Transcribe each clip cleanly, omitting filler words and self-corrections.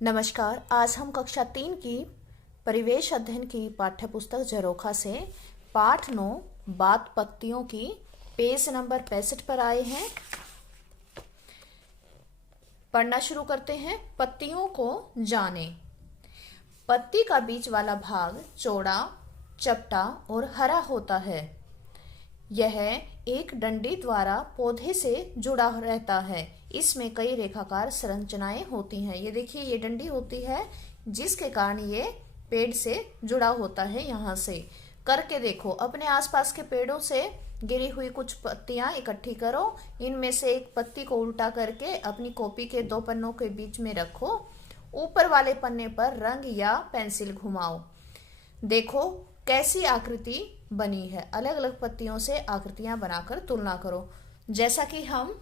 नमस्कार। आज हम कक्षा 3 की परिवेश अध्ययन की पाठ्य पुस्तक झरोखा से पाठ 9 बात पत्तियों की पेज नंबर 65 पर आए हैं। पढ़ना शुरू करते हैं। पत्तियों को जाने। पत्ती का बीच वाला भाग चौड़ा, चपटा और हरा होता है। यह एक डंडी द्वारा पौधे से जुड़ा रहता है। इसमें कई रेखाकार संरचनाएं होती हैं। ये देखिए, ये डंडी होती है जिसके कारण ये पेड़ से जुड़ा होता है। यहाँ से करके देखो, अपने आसपास के पेड़ों से गिरी हुई कुछ पत्तियां इकट्ठी करो। इनमें से एक पत्ती को उल्टा करके अपनी कॉपी के 2 पन्नों के बीच में रखो। ऊपर वाले पन्ने पर रंग या पेंसिल घुमाओ। देखो कैसी आकृति बनी है। अलग अलग पत्तियों से आकृतियां बनाकर तुलना करो। जैसा कि हम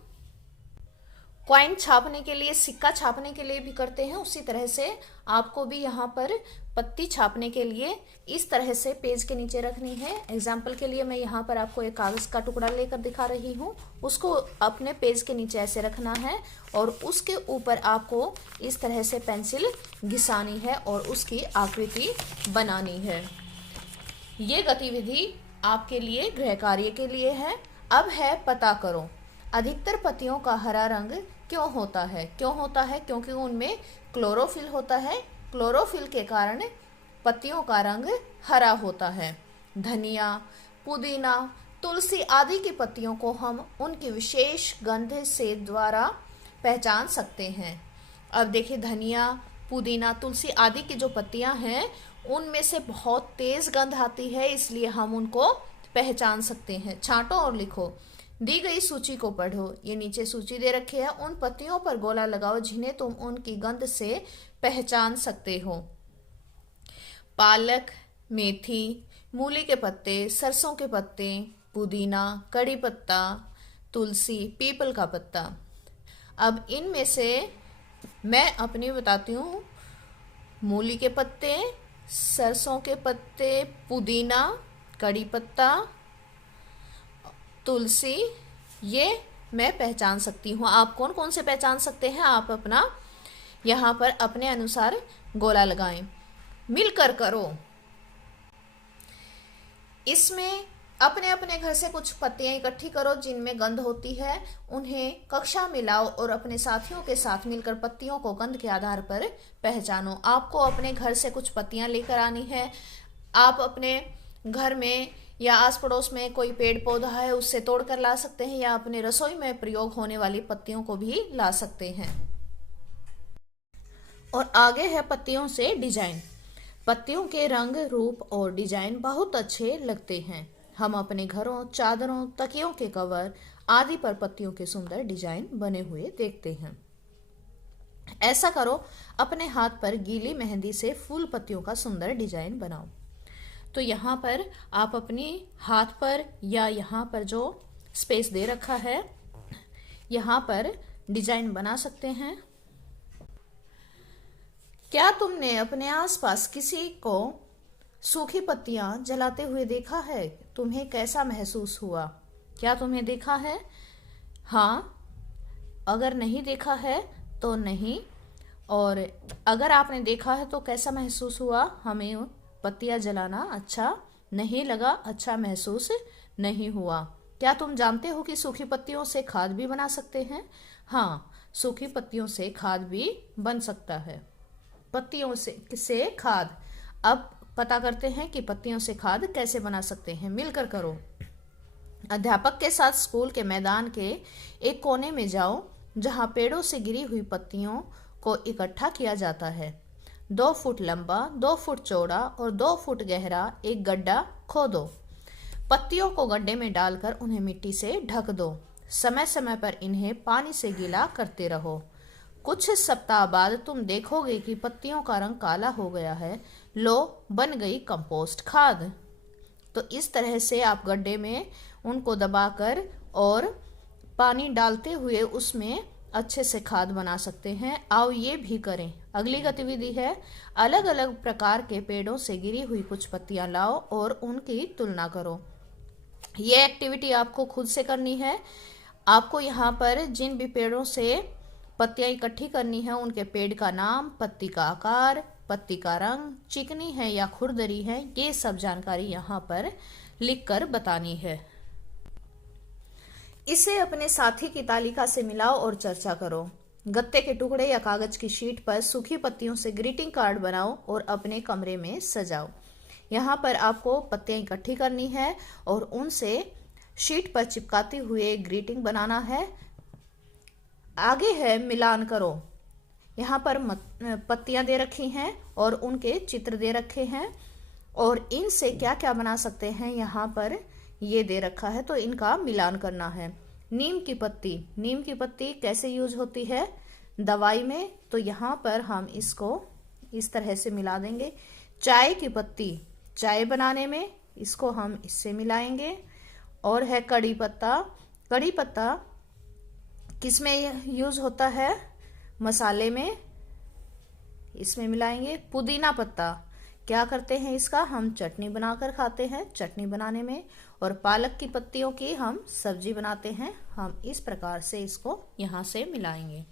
कॉइन छापने के लिए, सिक्का छापने के लिए भी करते हैं, उसी तरह से आपको भी यहाँ पर पत्ती छापने के लिए इस तरह से पेज के नीचे रखनी है। एग्जाम्पल के लिए मैं यहाँ पर आपको एक कागज का टुकड़ा लेकर दिखा रही हूँ। उसको अपने पेज के नीचे ऐसे रखना है और उसके ऊपर आपको इस तरह से पेंसिल घिसानी है और उसकी आकृति बनानी है। ये गतिविधि आपके लिए गृह कार्य के लिए है। अब है पता करो। अधिकतर पत्तियों का हरा रंग क्यों होता है? क्योंकि उनमें क्लोरोफिल होता है। क्लोरोफिल के कारण पत्तियों का रंग हरा होता है। धनिया, पुदीना, तुलसी आदि की पत्तियों को हम उनकी विशेष गंध से द्वारा पहचान सकते हैं। अब देखिए, धनिया, पुदीना, तुलसी आदि की जो पत्तियां हैं उनमें से बहुत तेज गंध आती है, इसलिए हम उनको पहचान सकते हैं। छांटो और लिखो। दी गई सूची को पढ़ो। ये नीचे सूची दे रखी है। उन पत्तियों पर गोला लगाओ जिन्हें तुम उनकी गंध से पहचान सकते हो। पालक, मेथी, मूली के पत्ते, सरसों के पत्ते, पुदीना, कड़ी पत्ता, तुलसी, पीपल का पत्ता। अब इनमें से मैं अपनी बताती हूँ। मूली के पत्ते, सरसों के पत्ते, पुदीना, कड़ी पत्ता, तुलसी, ये मैं पहचान सकती हूँ। आप कौन कौन से पहचान सकते हैं? आप अपना यहाँ पर अपने अनुसार गोला लगाएं। मिलकर करो। इसमें अपने अपने घर से कुछ पत्तियां इकट्ठी करो जिनमें गंध होती है। उन्हें कक्षा में लाओ और अपने साथियों के साथ मिलकर पत्तियों को गंध के आधार पर पहचानो। आपको अपने घर से कुछ पत्तियां लेकर आनी है। आप अपने घर में या आस पड़ोस में कोई पेड़ पौधा है उससे तोड़कर ला सकते हैं, या अपने रसोई में प्रयोग होने वाली पत्तियों को भी ला सकते हैं। और आगे है पत्तियों से डिजाइन। पत्तियों के रंग, रूप और डिजाइन बहुत अच्छे लगते हैं। हम अपने घरों, चादरों, तकियों के कवर आदि पर पत्तियों के सुंदर डिजाइन बने हुए देखते हैं। ऐसा करो, अपने हाथ पर गीली मेहंदी से फूल पत्तियों का सुंदर डिजाइन बनाओ। तो यहाँ पर आप अपनी हाथ पर या यहाँ पर जो स्पेस दे रखा है, यहाँ पर डिजाइन बना सकते हैं। क्या तुमने अपने आसपास किसी को सूखी पत्तियां जलाते हुए देखा है? तुम्हें कैसा महसूस हुआ? क्या तुम्हें देखा है? हाँ, अगर नहीं देखा है तो नहीं, और अगर आपने देखा है तो कैसा महसूस हुआ? हमें पत्तियां जलाना अच्छा नहीं लगा, अच्छा महसूस नहीं हुआ। क्या तुम जानते हो कि सूखी पत्तियों से खाद भी बना सकते हैं? हाँ, सूखी पत्तियों से खाद भी बन सकता है। पत्तियों से खाद। अब पता करते हैं कि पत्तियों से खाद कैसे बना सकते हैं। मिलकर करो। अध्यापक के साथ स्कूल के मैदान के एक कोने में जाओ जहां पेड़ों से गिरी हुई पत्तियों को इकट्ठा किया जाता है। 2 फुट लंबा, 2 फुट चौड़ा और 2 फुट गहरा एक गड्ढा खोदो। पत्तियों को गड्ढे में डालकर उन्हें मिट्टी से ढक दो। समय समय पर इन्हें पानी से गीला करते रहो। कुछ सप्ताह बाद तुम देखोगे कि पत्तियों का रंग काला हो गया है। लो, बन गई कंपोस्ट खाद। तो इस तरह से आप गड्ढे में उनको दबाकर और पानी डालते हुए उसमें अच्छे से खाद बना सकते हैं। आओ ये भी करें। अगली गतिविधि है, अलग अलग प्रकार के पेड़ों से गिरी हुई कुछ पत्तियां लाओ और उनकी तुलना करो। ये एक्टिविटी आपको खुद से करनी है। आपको यहाँ पर जिन भी पेड़ों से पत्तियां इकट्ठी करनी है, उनके पेड़ का नाम, पत्ती का आकार, पत्ती का रंग, चिकनी है या खुरदरी है, ये सब जानकारी यहाँ पर लिखकर बतानी है। इसे अपने साथी की तालिका से मिलाओ और चर्चा करो। गत्ते के टुकड़े या कागज की शीट पर सूखी पत्तियों से ग्रीटिंग कार्ड बनाओ और अपने कमरे में सजाओ। यहाँ पर आपको पत्तियां इकट्ठी करनी है और उनसे शीट पर चिपकाते हुए ग्रीटिंग बनाना है। आगे है मिलान करो। यहाँ पर पत्तियां दे रखी हैं और उनके चित्र दे रखे हैं और इनसे क्या क्या बना सकते हैं यहाँ पर ये दे रखा है, तो इनका मिलान करना है। नीम की पत्ती, नीम की पत्ती कैसे यूज होती है दवाई में, तो यहाँ पर हम इसको इस तरह से मिला देंगे। चाय की पत्ती, चाय बनाने में इसको हम इससे मिलाएंगे। और है कड़ी पत्ता, कड़ी पत्ता किस में यूज होता है, मसाले में, इसमें मिलाएंगे। पुदीना पत्ता क्या करते हैं इसका, हम चटनी बनाकर खाते हैं, चटनी बनाने में। और पालक की पत्तियों की हम सब्जी बनाते हैं, हम इस प्रकार से इसको यहाँ से मिलाएंगे।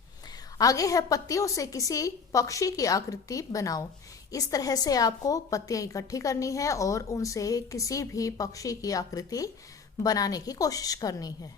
आगे है पत्तियों से किसी पक्षी की आकृति बनाओ। इस तरह से आपको पत्तियां इकट्ठी करनी है और उनसे किसी भी पक्षी की आकृति बनाने की कोशिश करनी है।